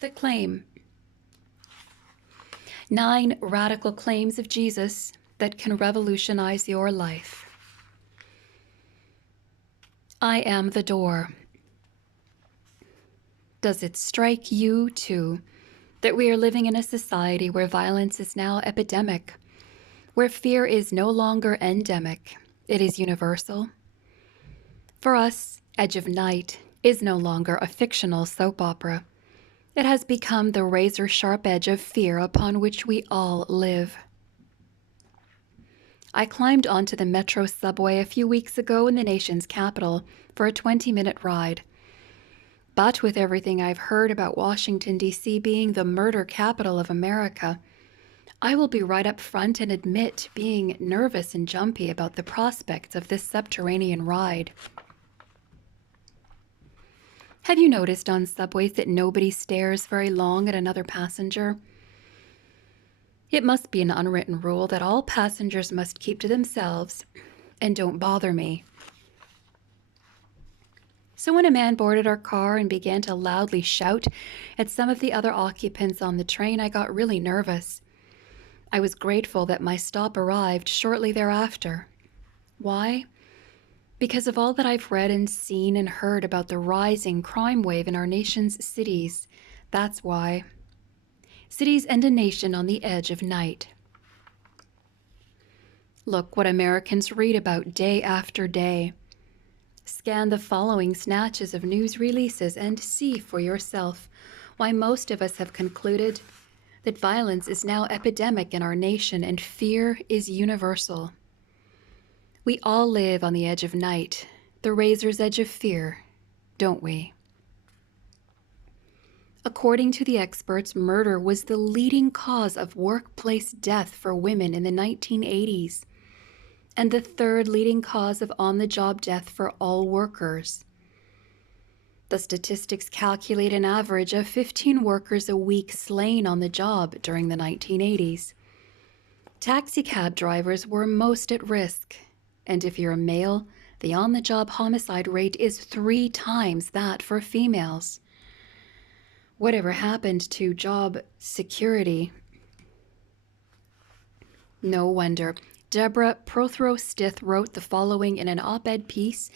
The claim. 9 radical claims of Jesus that can revolutionize your life. I am the door. Does it strike you, too, that we are living in a society where violence is now epidemic, where fear is no longer endemic, it is universal? For us, Edge of Night is no longer a fictional soap opera. It has become the razor-sharp edge of fear upon which we all live. I climbed onto the Metro subway a few weeks ago in the nation's capital for a 20-minute ride. But with everything I've heard about Washington, D.C. being the murder capital of America, I will be right up front and admit being nervous and jumpy about the prospects of this subterranean ride. Have you noticed on subways that nobody stares very long at another passenger? It must be an unwritten rule that all passengers must keep to themselves and don't bother me. So when a man boarded our car and began to loudly shout at some of the other occupants on the train, I got really nervous. I was grateful that my stop arrived shortly thereafter. Why? Because of all that I've read and seen and heard about the rising crime wave in our nation's cities. That's why. Cities and a nation on the edge of night. Look what Americans read about day after day. Scan the following snatches of news releases and see for yourself why most of us have concluded that violence is now epidemic in our nation and fear is universal. We all live on the edge of night, the razor's edge of fear, don't we? According to the experts, murder was the leading cause of workplace death for women in the 1980s, and the third leading cause of on-the-job death for all workers. The statistics calculate an average of 15 workers a week slain on the job during the 1980s. Taxicab drivers were most at risk. And if you're a male, the on-the-job homicide rate is 3 times that for females. Whatever happened to job security? No wonder. Deborah Prothero-Stith wrote the following in an op-ed piece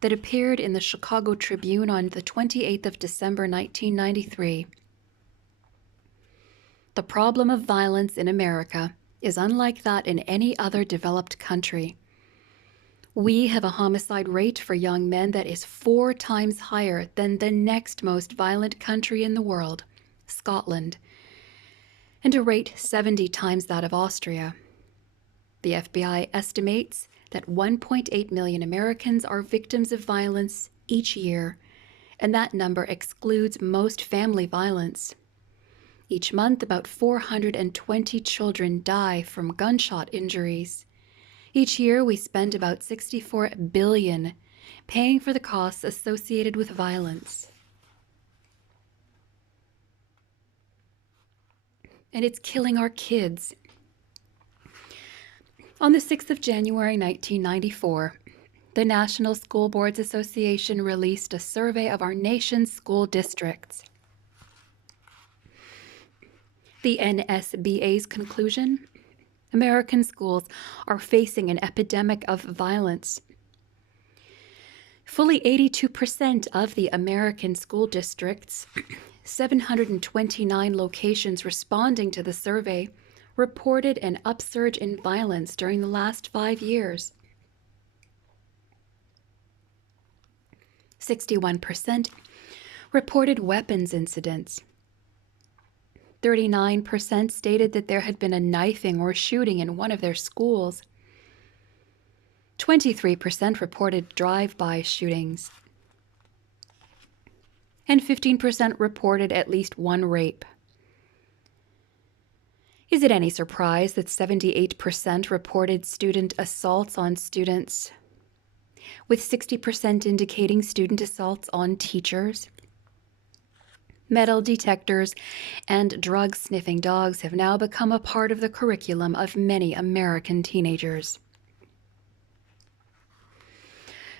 that appeared in the Chicago Tribune on the 28th of December, 1993. The problem of violence in America is unlike that in any other developed country. We have a homicide rate for young men that is 4 times higher than the next most violent country in the world, Scotland, and a rate 70 times that of Austria. The FBI estimates that 1.8 million Americans are victims of violence each year, and that number excludes most family violence. Each month, about 420 children die from gunshot injuries. Each year, we spend about $64 billion paying for the costs associated with violence. And it's killing our kids. On the 6th of January, 1994, the National School Boards Association released a survey of our nation's school districts. The NSBA's conclusion: American schools are facing an epidemic of violence. Fully 82% of the American school districts, 729 locations responding to the survey, reported an upsurge in violence during the last 5 years. 61% reported weapons incidents. 39% stated that there had been a knifing or shooting in one of their schools. 23% reported drive-by shootings. And 15% reported at least one rape. Is it any surprise that 78% reported student assaults on students, with 60% indicating student assaults on teachers? Metal detectors and drug-sniffing dogs have now become a part of the curriculum of many American teenagers.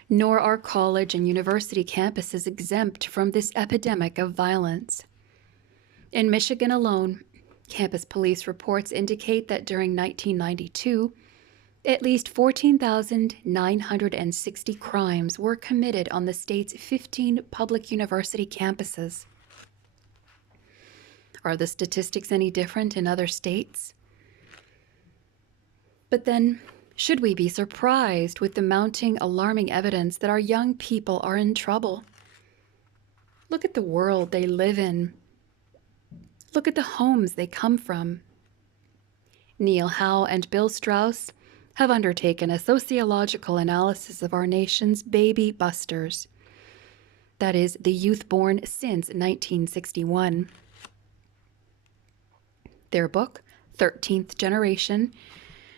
Nor are college and university campuses exempt from this epidemic of violence. In Michigan alone, campus police reports indicate that during 1992, at least 14,960 crimes were committed on the state's 15 public university campuses. Are the statistics any different in other states? But then, should we be surprised with the mounting alarming evidence that our young people are in trouble? Look at the world they live in. Look at the homes they come from. Neil Howe and Bill Strauss have undertaken a sociological analysis of our nation's baby busters. That is, the youth born since 1961. Their book, 13th Generation,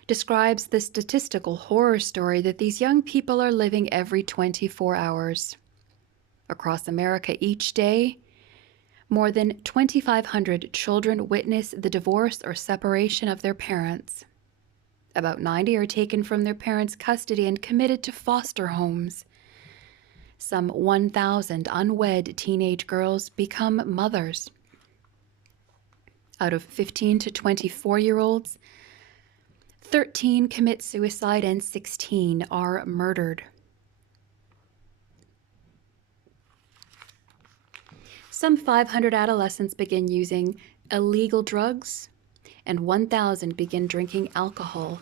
describes the statistical horror story that these young people are living every 24 hours. Across America each day, more than 2,500 children witness the divorce or separation of their parents. About 90 are taken from their parents' custody and committed to foster homes. Some 1,000 unwed teenage girls become mothers. Out of 15 to 24-year-olds, 13 commit suicide and 16 are murdered. Some 500 adolescents begin using illegal drugs, and 1,000 begin drinking alcohol.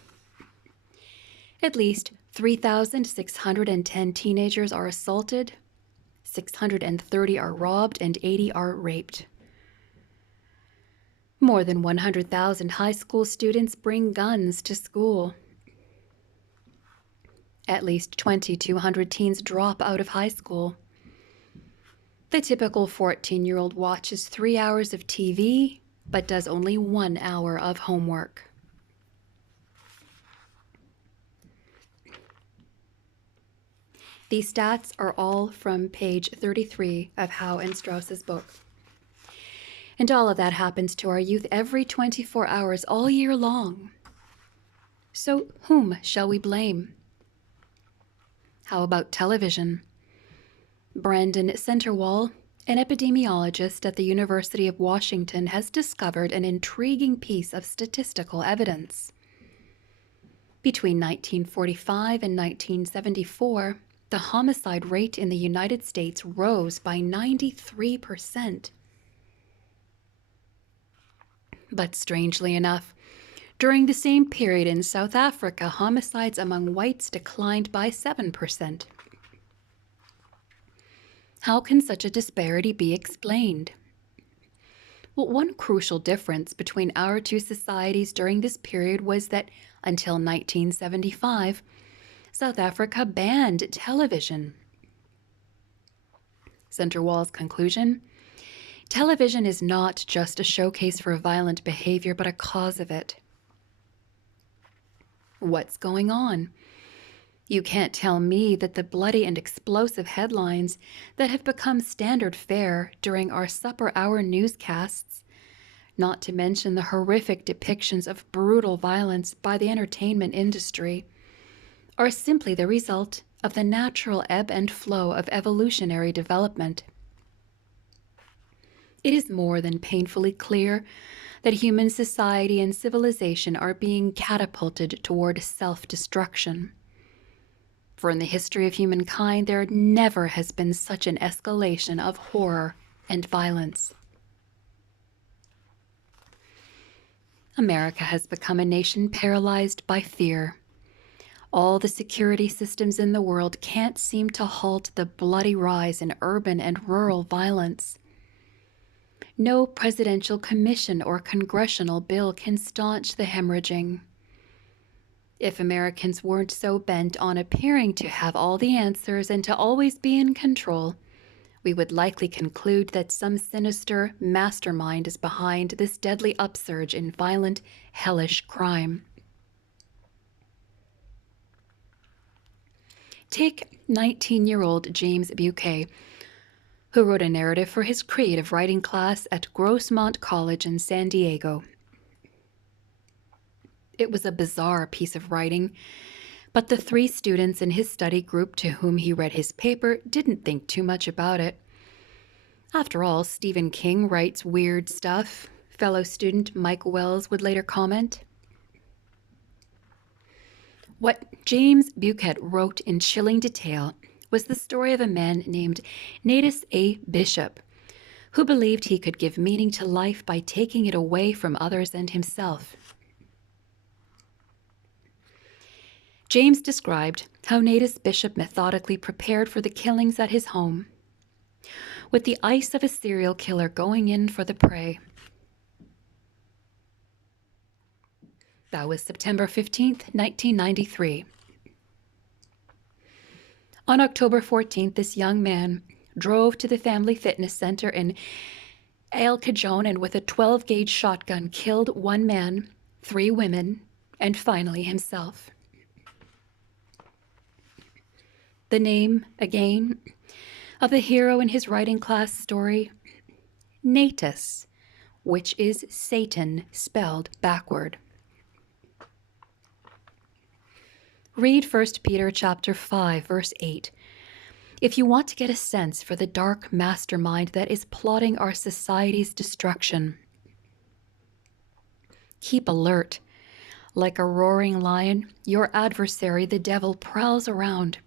At least 3,610 teenagers are assaulted, 630 are robbed, and 80 are raped. More than 100,000 high school students bring guns to school. At least 2,200 teens drop out of high school. The typical 14-year-old watches 3 hours of TV, but does only 1 hour of homework. These stats are all from page 33 of Howe and Strauss's book. And all of that happens to our youth every 24 hours all year long. So whom shall we blame? How about television? Brandon Centerwall, an epidemiologist at the University of Washington, has discovered an intriguing piece of statistical evidence. Between 1945 and 1974, the homicide rate in the United States rose by 93%. But strangely enough, during the same period in South Africa, homicides among whites declined by 7%. How can such a disparity be explained? Well, one crucial difference between our two societies during this period was that until 1975, South Africa banned television. Centerwall's conclusion: television is not just a showcase for violent behavior, but a cause of it. What's going on? You can't tell me that the bloody and explosive headlines that have become standard fare during our supper hour newscasts, not to mention the horrific depictions of brutal violence by the entertainment industry, are simply the result of the natural ebb and flow of evolutionary development. It is more than painfully clear that human society and civilization are being catapulted toward self-destruction. For in the history of humankind, there never has been such an escalation of horror and violence. America has become a nation paralyzed by fear. All the security systems in the world can't seem to halt the bloody rise in urban and rural violence. No presidential commission or congressional bill can staunch the hemorrhaging. If Americans weren't so bent on appearing to have all the answers and to always be in control, we would likely conclude that some sinister mastermind is behind this deadly upsurge in violent, hellish crime. Take 19-year-old James Buquet, who wrote a narrative for his creative writing class at Grossmont College in San Diego. It was a bizarre piece of writing, but the 3 students in his study group to whom he read his paper didn't think too much about it. After all, Stephen King writes weird stuff, fellow student Mike Wells would later comment. What James Bucket wrote in chilling detail was the story of a man named Natus A. Bishop, who believed he could give meaning to life by taking it away from others and himself. James described how Natus Bishop methodically prepared for the killings at his home, with the ice of a serial killer going in for the prey. That was September 15th, 1993. On October 14th, this young man drove to the family fitness center in El Cajon and with a 12-gauge shotgun killed one man, 3 women, and finally himself. The name, again, of the hero in his writing class story, Natus, which is Satan spelled backward. Read 1 Peter chapter 5, verse 8. If you want to get a sense for the dark mastermind that is plotting our society's destruction, keep alert. Like a roaring lion, your adversary, the devil, prowls around,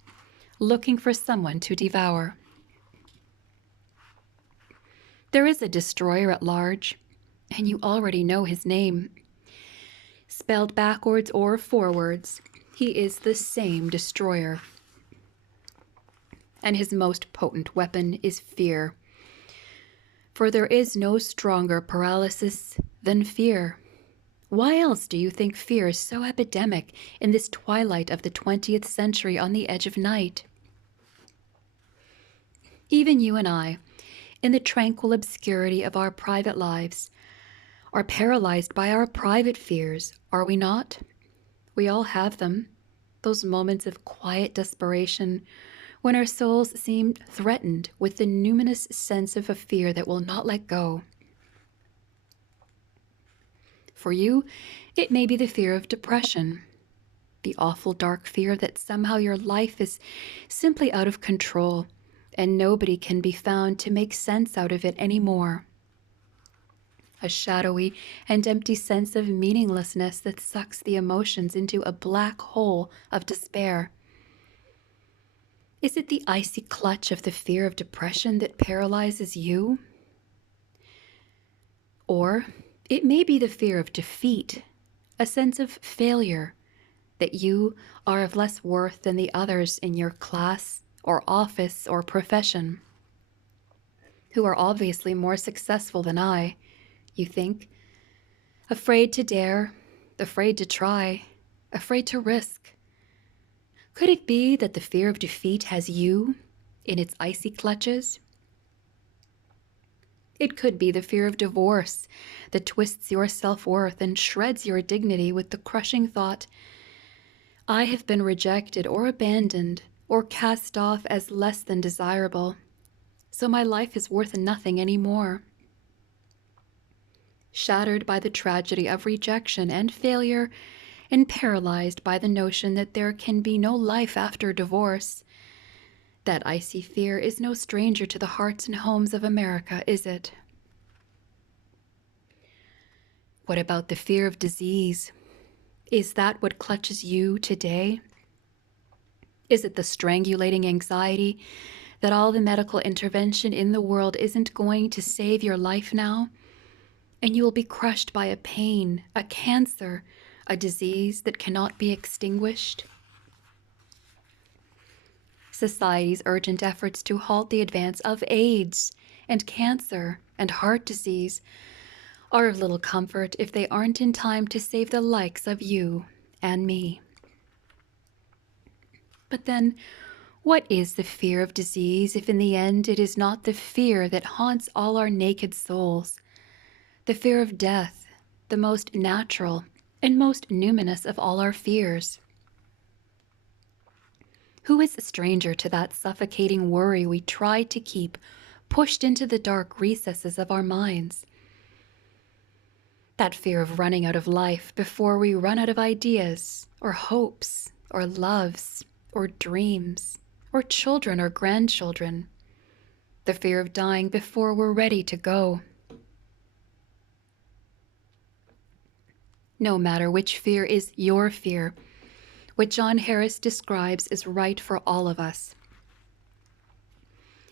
looking for someone to devour. There is a destroyer at large, and you already know his name. Spelled backwards or forwards, he is the same destroyer. And his most potent weapon is fear. For there is no stronger paralysis than fear. Why else do you think fear is so epidemic in this twilight of the 20th century on the edge of night? Even you and I, in the tranquil obscurity of our private lives, are paralyzed by our private fears, are we not? We all have them, those moments of quiet desperation when our souls seem threatened with the numinous sense of a fear that will not let go. For you, it may be the fear of depression, the awful dark fear that somehow your life is simply out of control and nobody can be found to make sense out of it anymore. A shadowy and empty sense of meaninglessness that sucks the emotions into a black hole of despair. Is it the icy clutch of the fear of depression that paralyzes you? Or it may be the fear of defeat, a sense of failure, that you are of less worth than the others in your class or office or profession, who are obviously more successful than I, you think, afraid to dare, afraid to try, afraid to risk. Could it be that the fear of defeat has you in its icy clutches? It could be the fear of divorce that twists your self-worth and shreds your dignity with the crushing thought, I have been rejected or abandoned or cast off as less than desirable, so my life is worth nothing anymore. Shattered by the tragedy of rejection and failure, and paralyzed by the notion that there can be no life after divorce, that icy fear is no stranger to the hearts and homes of America, is it? What about the fear of disease? Is that what clutches you today? Is it the strangulating anxiety that all the medical intervention in the world isn't going to save your life now, and you will be crushed by a pain, a cancer, a disease that cannot be extinguished? Society's urgent efforts to halt the advance of AIDS and cancer and heart disease are of little comfort if they aren't in time to save the likes of you and me. But then, what is the fear of disease if in the end it is not the fear that haunts all our naked souls? The fear of death, the most natural and most numinous of all our fears. Who is a stranger to that suffocating worry we try to keep pushed into the dark recesses of our minds? That fear of running out of life before we run out of ideas, or hopes, or loves, or dreams, or children or grandchildren. the fear of dying before we're ready to go. No matter which fear is your fear, what John Harris describes is right for all of us.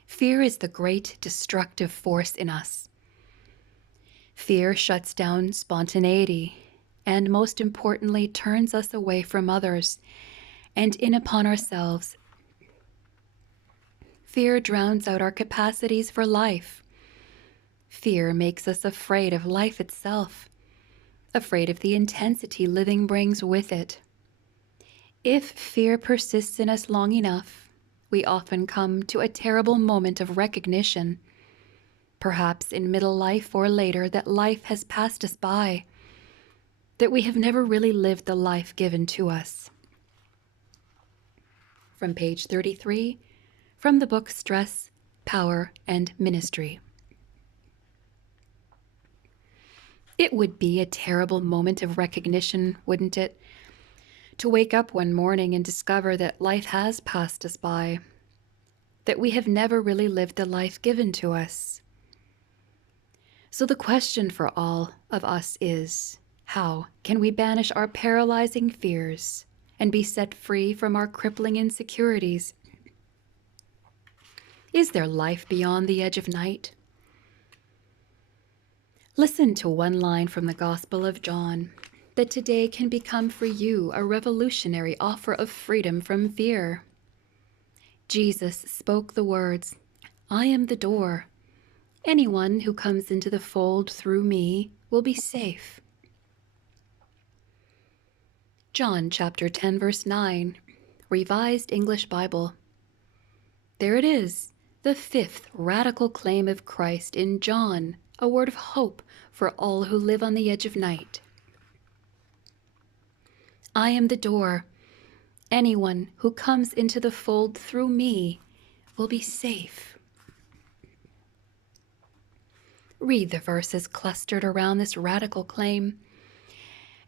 Fear is the great destructive force in us. Fear shuts down spontaneity and, most importantly, turns us away from others and in upon ourselves. Fear drowns out our capacities for life. Fear makes us afraid of life itself, afraid of the intensity living brings with it. If fear persists in us long enough, we often come to a terrible moment of recognition, perhaps in middle life or later, that life has passed us by, that we have never really lived the life given to us. From page 33, from the book Stress, Power, and Ministry. It would be a terrible moment of recognition, wouldn't it? To wake up one morning and discover that life has passed us by, that we have never really lived the life given to us. So the question for all of us is, how can we banish our paralyzing fears and be set free from our crippling insecurities? Is there life beyond the edge of night? Listen to one line from the Gospel of John that today can become for you a revolutionary offer of freedom from fear. Jesus spoke the words, "I am the door. Anyone who comes into the fold through me will be safe." John chapter 10, verse 9, Revised English Bible. There it is, the fifth radical claim of Christ in John, a word of hope for all who live on the edge of night. I am the door. Anyone who comes into the fold through me will be safe. Read the verses clustered around this radical claim,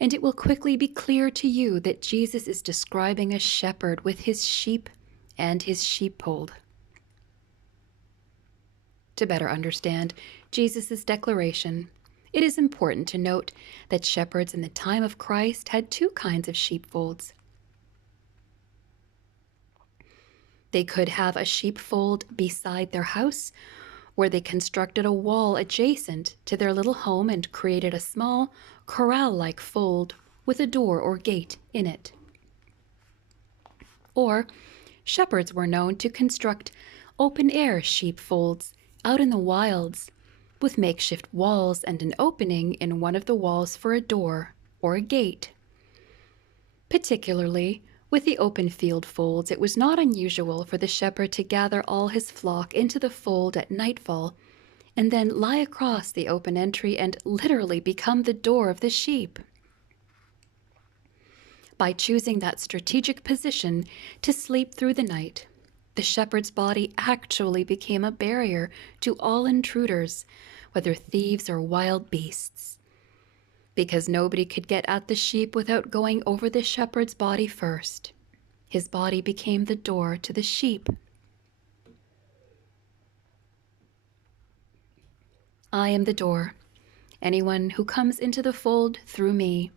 and it will quickly be clear to you that Jesus is describing a shepherd with his sheep and his sheepfold. To better understand Jesus' declaration, it is important to note that shepherds in the time of Christ had two kinds of sheepfolds. They could have a sheepfold beside their house, where they constructed a wall adjacent to their little home and created a small, corral-like fold with a door or gate in it. Or shepherds were known to construct open-air sheepfolds out in the wilds, with makeshift walls and an opening in one of the walls for a door or a gate. Particularly with the open field folds, it was not unusual for the shepherd to gather all his flock into the fold at nightfall and then lie across the open entry and literally become the door of the sheep. By choosing that strategic position to sleep through the night, the shepherd's body actually became a barrier to all intruders, whether thieves or wild beasts. Because nobody could get at the sheep without going over the shepherd's body first. His body became the door to the sheep. I am the door. Anyone who comes into the fold through me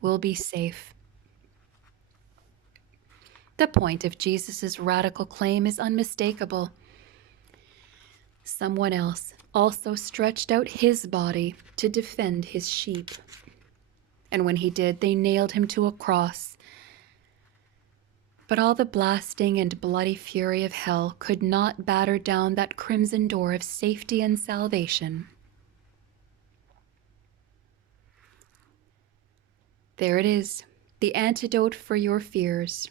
will be safe. The point of Jesus' radical claim is unmistakable. Someone else also stretched out his body to defend his sheep. And when he did, they nailed him to a cross. But all the blasting and bloody fury of hell could not batter down that crimson door of safety and salvation. There it is, the antidote for your fears,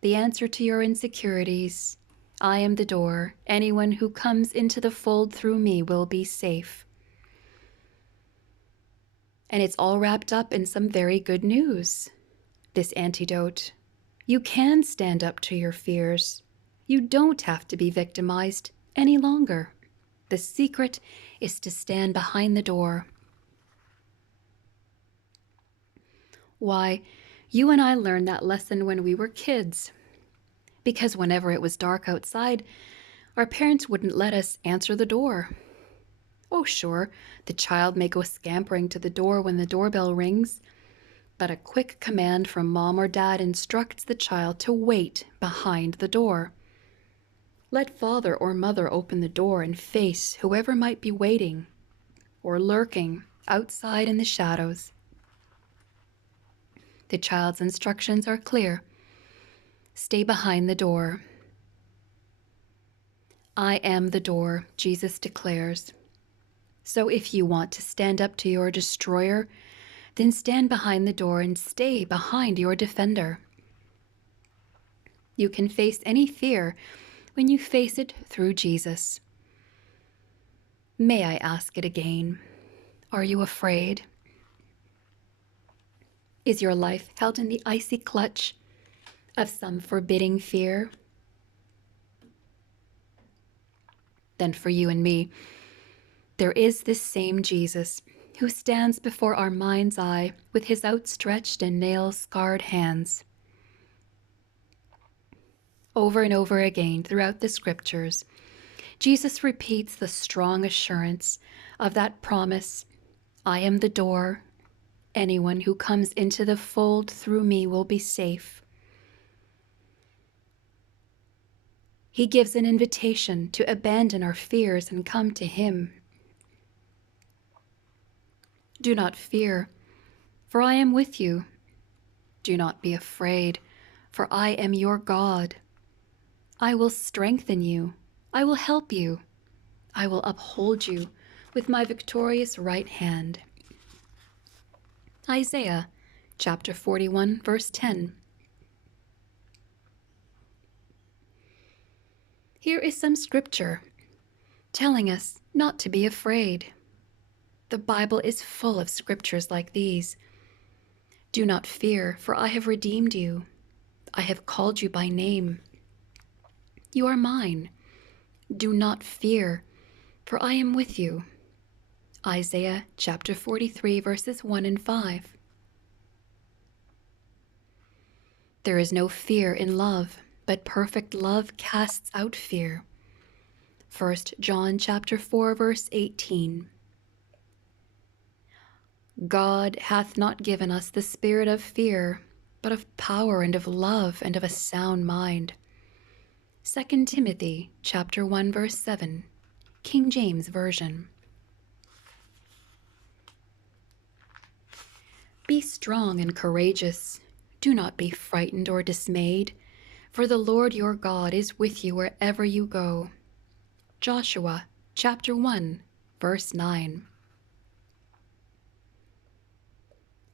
the answer to your insecurities. I am the door. Anyone who comes into the fold through me will be safe. And it's all wrapped up in some very good news. This antidote. You can stand up to your fears. You don't have to be victimized any longer. The secret is to stand behind the door. Why, you and I learned that lesson when we were kids. Because whenever it was dark outside, Our parents wouldn't let us answer the door. Oh, sure, the child may go scampering to the door when the doorbell rings, but a quick command from mom or dad instructs the child to wait behind the door. Let father or mother open the door and face whoever might be waiting or lurking outside in the shadows. The child's instructions are clear. Stay behind the door. I am the door, Jesus declares. So if you want to stand up to your destroyer, then stand behind the door and stay behind your defender. You can face any fear when you face it through Jesus. May I ask it again? Are you afraid? Is your life held in the icy clutch of some forbidding fear? Then for you and me, there is this same Jesus who stands before our mind's eye with his outstretched and nail-scarred hands. Over and over again throughout the scriptures, Jesus repeats the strong assurance of that promise, I am the door. Anyone who comes into the fold through me will be safe. He gives an invitation to abandon our fears and come to him. Do not fear, for I am with you. Do not be afraid, for I am your God. I will strengthen you. I will help you. I will uphold you with my victorious right hand. Isaiah chapter 41, verse 10. Here is some scripture telling us not to be afraid. The Bible is full of scriptures like these. Do not fear, for I have redeemed you. I have called you by name. You are mine. Do not fear, for I am with you. Isaiah chapter 43, verses 1 and 5. There is no fear in love, but perfect love casts out fear. 1 John chapter 4, verse 18. God hath not given us the spirit of fear, but of power and of love and of a sound mind. 2 Timothy chapter 1, verse 7, King James Version. Be strong and courageous. Do not be frightened or dismayed, for the Lord your God is with you wherever you go. Joshua chapter 1, verse 9.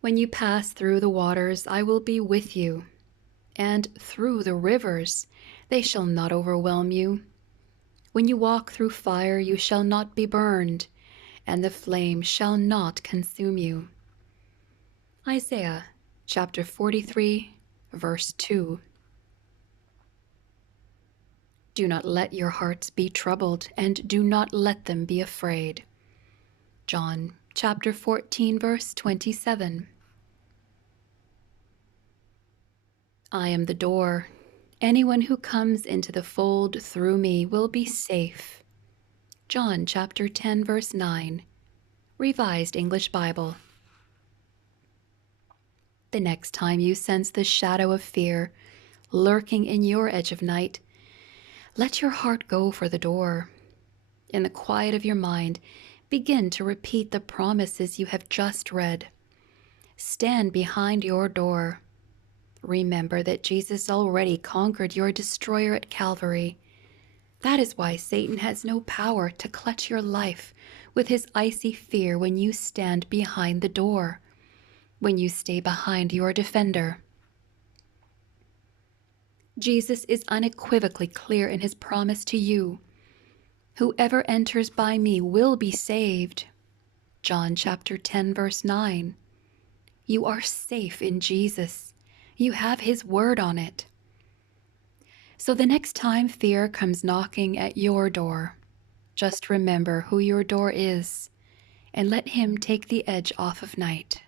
When you pass through the waters, I will be with you, and through the rivers, they shall not overwhelm you. When you walk through fire, you shall not be burned, and the flame shall not consume you. Isaiah chapter 43, verse 2. Do not let your hearts be troubled, and do not let them be afraid. John chapter 14, verse 27. I am the door. Anyone who comes into the fold through me will be safe. John chapter 10, verse 9. Revised English Bible. The next time you sense the shadow of fear lurking in your edge of night, let your heart go for the door. In the quiet of your mind, begin to repeat the promises you have just read. Stand behind your door. Remember that Jesus already conquered your destroyer at Calvary. That is why Satan has no power to clutch your life with his icy fear when you stand behind the door, when you stay behind your defender. Jesus is unequivocally clear in his promise to you. Whoever enters by me will be saved. John chapter 10, verse 9. You are safe in Jesus. You have his word on it. So the next time fear comes knocking at your door, just remember who your door is and let him take the edge off of night.